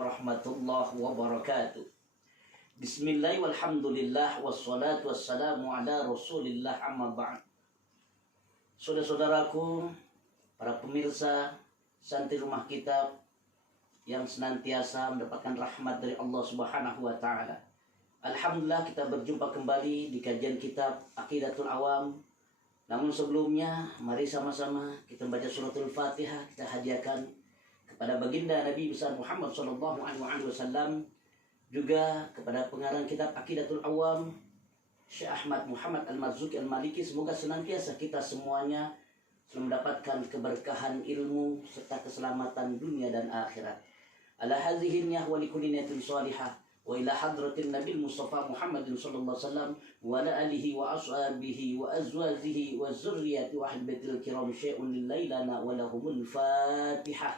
warahmatullahi wabarakatuh. Bismillah walhamdulillah wassalatu wassalamu ala rasulillah amma ba'd. Saudara-saudaraku, para pemirsa santri rumah kitab yang senantiasa mendapatkan rahmat dari Allah Subhanahu wa taala. Alhamdulillah kita berjumpa kembali di kajian kitab Aqidatul Awam. Namun sebelumnya mari sama-sama kita baca suratul Fatihah, kita hadiahkan kepada baginda Nabi besar Muhammad sallallahu alaihi wasallam, juga kepada pengarang kitab Aqidatul Awam Syekh Ahmad Muhammad Al-Marzuki Al-Maliki. Semoga senantiasa kita semuanya selalu mendapatkan keberkahan ilmu serta keselamatan dunia dan akhirat. Ala hadhihi niyyah wa likulli niyatin shalihah wa ila hadratin Nabi Mustafa Muhammadin sallallahu alaihi wasallam wa ala alihi wa ashabihi wa azwajihi wa zurriyyati wa ahbaitil kiram syai'un lillailana wa lahumul Fatihah.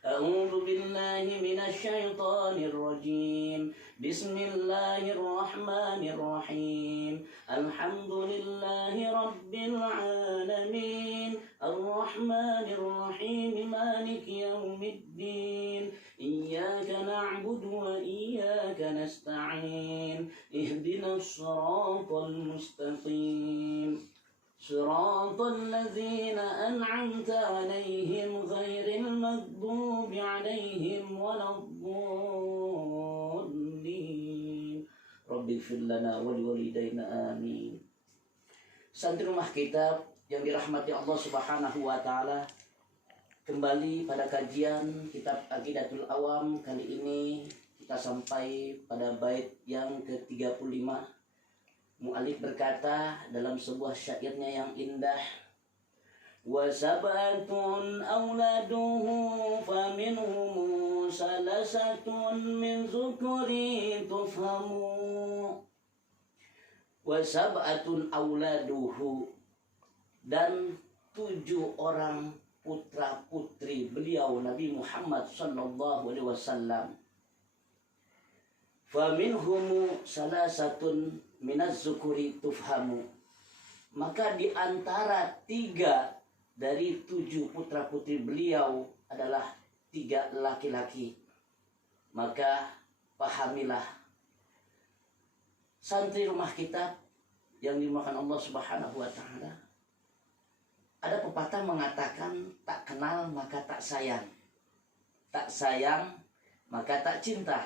أعوذ بالله من الشيطان الرجيم بسم الله الرحمن الرحيم الحمد لله رب العالمين الرحمن الرحيم مالك يوم الدين إياك نعبد وإياك نستعين اهدنا الصراط المستقيم صراط الذين أنعمت عليهم غير المغضوب عليهم ولا الضالين رب اغفر لنا ولوالدينا آمين. Santri rumah kitab yang dirahmati Allah Subhanahu wa taala, kembali pada kajian kitab Aqidatul Awam. Kali ini kita sampai pada bait yang ke-35. Mu'alif berkata dalam sebuah syairnya yang indah, wa sab'atun auladuhu faminhum salasatun min zukuri tufhamu. Wa sab'atun auladuhu, dan 7 orang putra putri beliau Nabi Muhammad sallallahu alaihi wasallam. Faminhum salasatun minaz zukuri tufhamu, maka di antara 3 dari 7 putra putri beliau adalah 3 laki-laki. Maka pahamilah santri rumah kitab yang dimuliakan Allah Subhanahu wa taala. Ada pepatah mengatakan, tak kenal maka tak sayang, tak sayang maka tak cinta,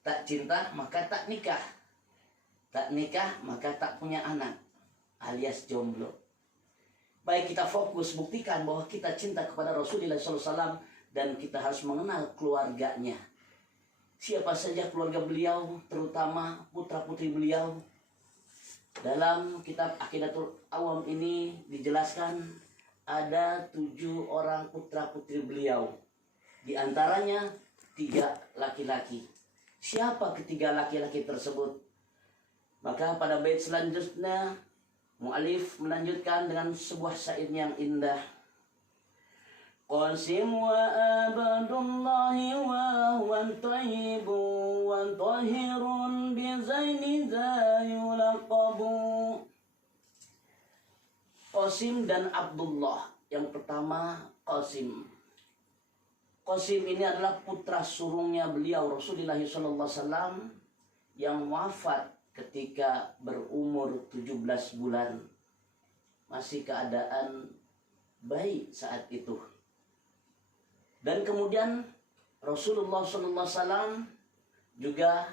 tak cinta maka tak nikah, tak nikah maka tak punya anak, alias jomblo. Baik, kita fokus buktikan bahwa kita cinta kepada Rasulullah SAW dan kita harus mengenal keluarganya. Siapa saja keluarga beliau, terutama putra-putri beliau. Dalam kitab Aqidatul Awam ini dijelaskan ada 7 orang putra-putri beliau. Di antaranya 3 laki-laki. Siapa ketiga laki-laki tersebut? Maka pada bait selanjutnya mu'alif melanjutkan dengan sebuah syair yang indah. Qasim wa abadullahi wa huwa tayyibu wa tahirun bi zaini zayulaqabu. Qasim dan Abdullah. Yang pertama Qasim. Qasim ini adalah putra sulungnya beliau Rasulullah SAW yang wafat ketika berumur 17 bulan. Masih keadaan bayi saat itu. Dan kemudian Rasulullah SAW juga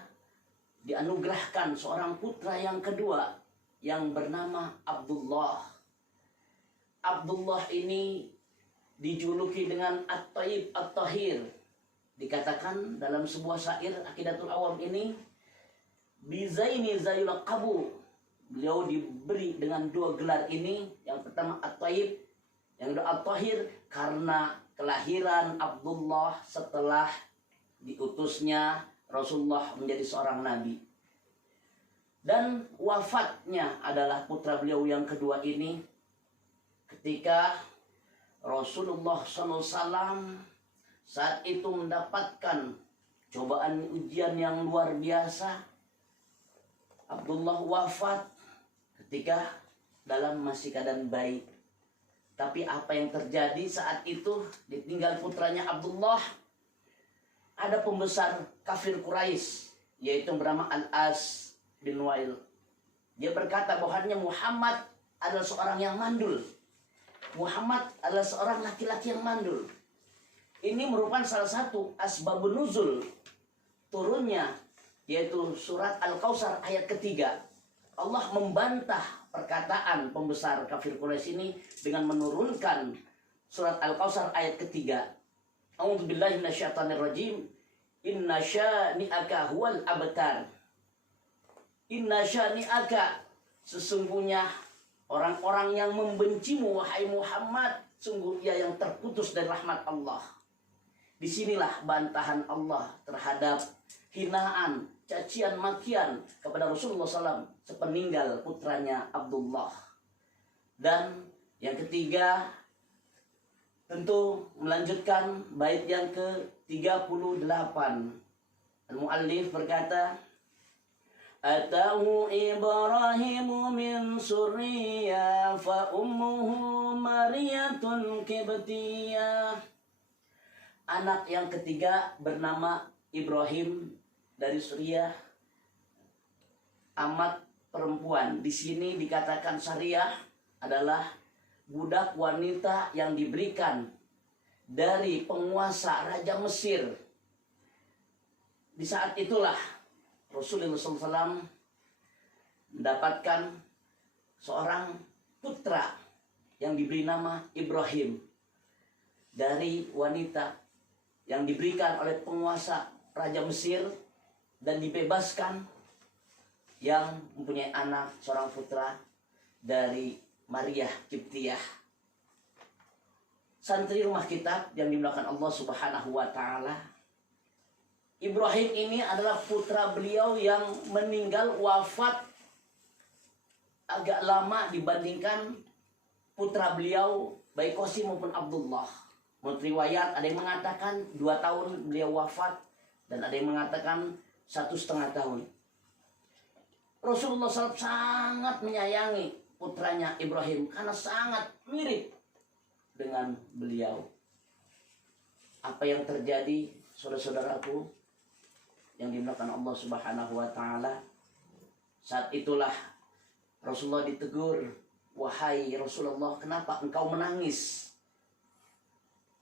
dianugerahkan seorang putra yang kedua yang bernama Abdullah. Abdullah ini dijuluki dengan At-Tayyib At-Tahir. Dikatakan dalam sebuah syair Aqidatul Awam ini, bizaini zayulaqabu, beliau diberi dengan 2 gelar ini. Yang pertama At-Tayyib, yang kedua At-Tahir, karena kelahiran Abdullah setelah diutusnya Rasulullah menjadi seorang nabi. Dan wafatnya adalah putra beliau yang kedua ini ketika Rasulullah SAW saat itu mendapatkan cobaan ujian yang luar biasa. Abdullah wafat ketika dalam masih keadaan bayi. Tapi apa yang terjadi saat itu ditinggal putranya Abdullah? ada pembesar kafir Quraisy, yaitu bernama Al-As bin Wail. Dia berkata bahwanya Muhammad adalah seorang yang mandul. Muhammad adalah seorang laki-laki yang mandul. Ini merupakan salah satu asbabun nuzul turunnya, yaitu surat Al-Kautsar ayat ketiga. Allah membantah perkataan pembesar kafir Quraisy ini dengan menurunkan surat Al-Kautsar ayat ketiga. A'udzubillahi minasyaitonirrajim. Inna syani'aka huwal abtar. Inna syani'aka, sesungguhnya orang-orang yang membencimu wahai Muhammad, sungguh ia yang terputus dari rahmat Allah. Disinilah bantahan Allah terhadap hinaan, cacian, makian kepada Rasulullah SAW sepeninggal putranya Abdullah. Dan yang ketiga, tentu melanjutkan bait yang ke-38. Al-Muallif berkata, Atahu Ibrahimu min Suriya fa ummuhu Maryatun Kibtiyah. Anak yang ketiga bernama Ibrahim dari Suriah, amat perempuan. Di sini dikatakan Sariah adalah budak wanita yang diberikan dari penguasa Raja Mesir. Di saat itulah Rasulullah SAW mendapatkan seorang putra yang diberi nama Ibrahim dari wanita yang diberikan oleh penguasa Raja Mesir dan dibebaskan, yang mempunyai anak seorang putra dari Maria Kiptiyah. Santri rumah kitab yang dimuliakan Allah Subhanahu wa taala, Ibrahim ini adalah putra beliau yang meninggal wafat agak lama dibandingkan putra beliau baik Qasim maupun Abdullah. Menurut riwayat ada yang mengatakan 2 tahun beliau wafat dan ada yang mengatakan 1,5 tahun. Rasulullah SAW sangat menyayangi putranya Ibrahim karena sangat mirip dengan beliau. Apa yang terjadi, saudara-saudaraku yang dimuliakan Allah Subhanahu wa taala, saat itulah Rasulullah ditegur, "Wahai Rasulullah, kenapa engkau menangis?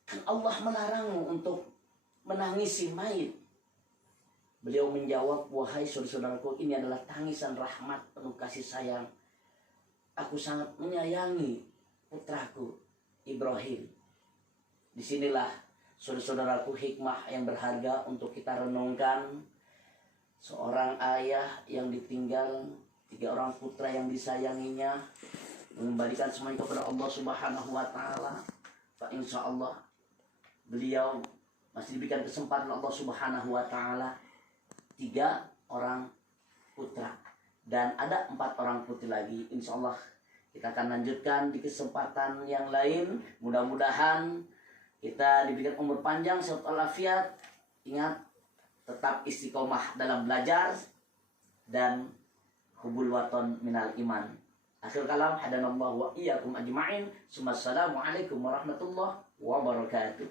Kan Allah melarangmu untuk menangisi mayit." Beliau menjawab, "Wahai saudara-saudaraku, ini adalah tangisan rahmat penuh kasih sayang. Aku sangat menyayangi putraku Ibrahim." Disinilah saudara-saudaraku hikmah yang berharga untuk kita renungkan. Seorang ayah yang ditinggal 3 orang putra yang disayanginya, mengembalikan semuanya kepada Allah Subhanahu wa taala. Pak, insya Allah beliau masih diberikan kesempatan Allah Subhanahu wa taala 3 orang putra, dan ada 4 orang putri lagi. Insya Allah kita akan lanjutkan di kesempatan yang lain. Mudah-mudahan kita diberikan umur panjang, sehat walafiat. Ingat, tetap istiqomah dalam belajar dan hubul waton minal iman. Akhir kalam, hadanallahu wa iyyakum ajma'in. Assalamualaikum warahmatullahi wabarakatuh.